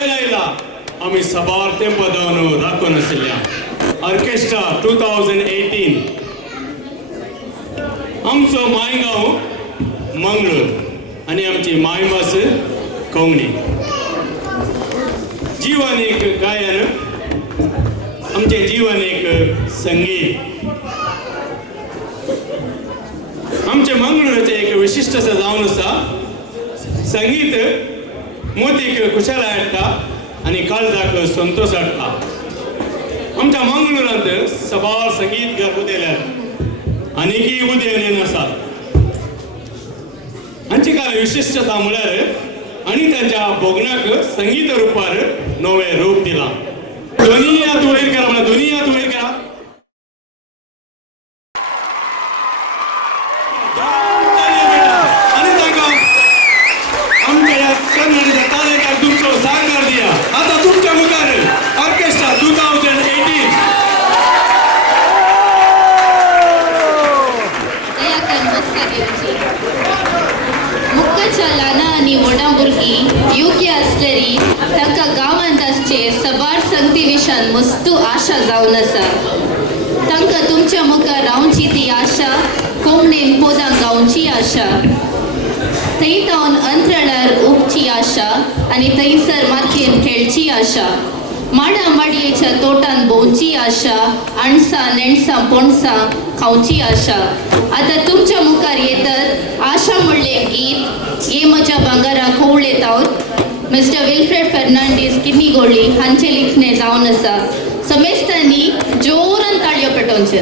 आम्ही सबार तेंप जावन राखून आशिल्ल्या ऑर्केस्ट्रा 2018 आमचो मायगांव मंगळूर आणि आमची मायभास कोंकणी. जीवन एक गायन, आमचे जीवन एक संगीत. आमचे मंगळूरचे एक विशिष्ट असं जावन आसा. संगीत मोतीक खुशालाय हाडटा आणि काळजाक संतोष हाडटा. आमच्या मंगळूरांत सबार संगीत घर उदेल्यात आनीकय उदेवले आसात. हांची कांय विशिश्टता म्हळ्यार आनी तांच्या भोगण्याक संगीत रुपार नवे रूप दिलां. दोनी हात वयर करा म्हणा, दोनी हात वयर करा. आणि तांकां आमच्या ह्या कन्नडीच्या तालेकार तुमचो सांगार दिया. आता तुमच्या मुखार ऑर्केस्ट्रा 2018. मुख्यच्या ल्हान आनी व्हडा भुरगीं योग्य आसलेली तांकां गांवांत आसचे सबार संगती विशान मस्त आशा जावन आसा. तांकां तुमच्या मुखार रावची ती आशा, कोंकणीन पोदां गावची आशा, थंय तावन अंतराळार उबची आशा आनी थंयसर मातयेन खेळची आशा, माडा माडयेच्या तोटान भोंवची आशा, अणसां नेणसां पणसां खावची आशा. आतां तुमच्या मुखार येतात आशा म्हणलें गीत ये म्हज्या भांगरा खोवळे तावत मिस्टर विल्फ्रेड फर्नांडीस किन्नीगोळी हांचे लिखणे जावन आसा. समेस्तांनी जोरान ताळयो पेटोवचे.